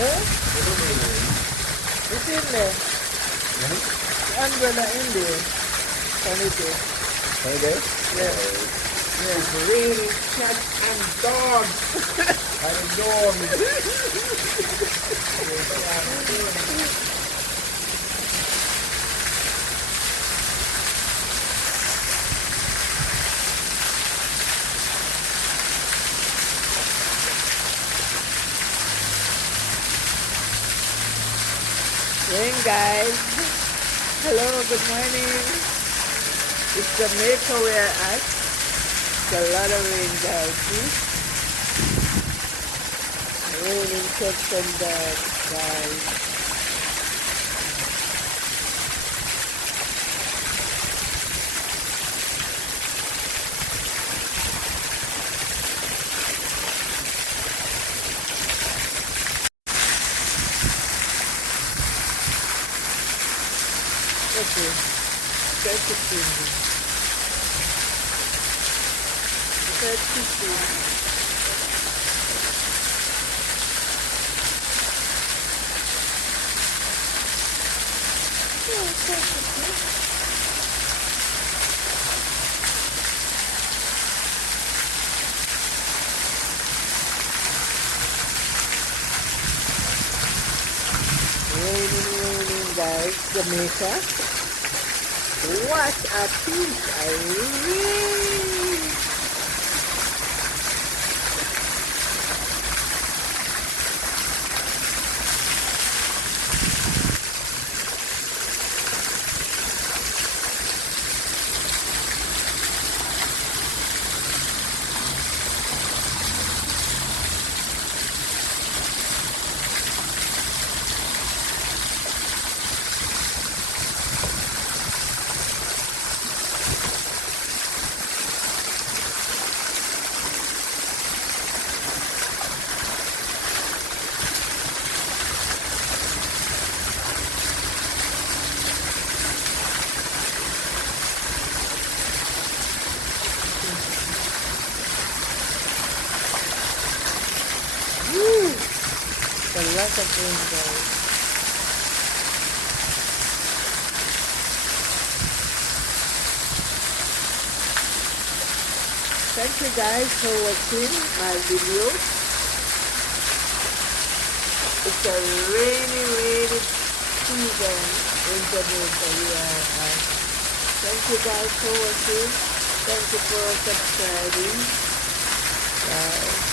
Eh? What do you mean? It's in there. Yeah? The umbrella in there. Can it is? Okay. Yeah. Yeah. It's raining cats and dogs. And dogs. Rain, guys. Hello, good morning. It's Jamaica we're at. It's a lot of rain, guys. See? Raining cats and dogs, guys. Okay. Start to sing. Start to sing. Yeah, start to sing. Raining, guys. Jamaica. What a piece of rain! Woo! A lot of rain, guys. Thank you guys for watching my video. It's a rainy season in Jamaica. Thank you guys for watching. Thank you for subscribing. Bye.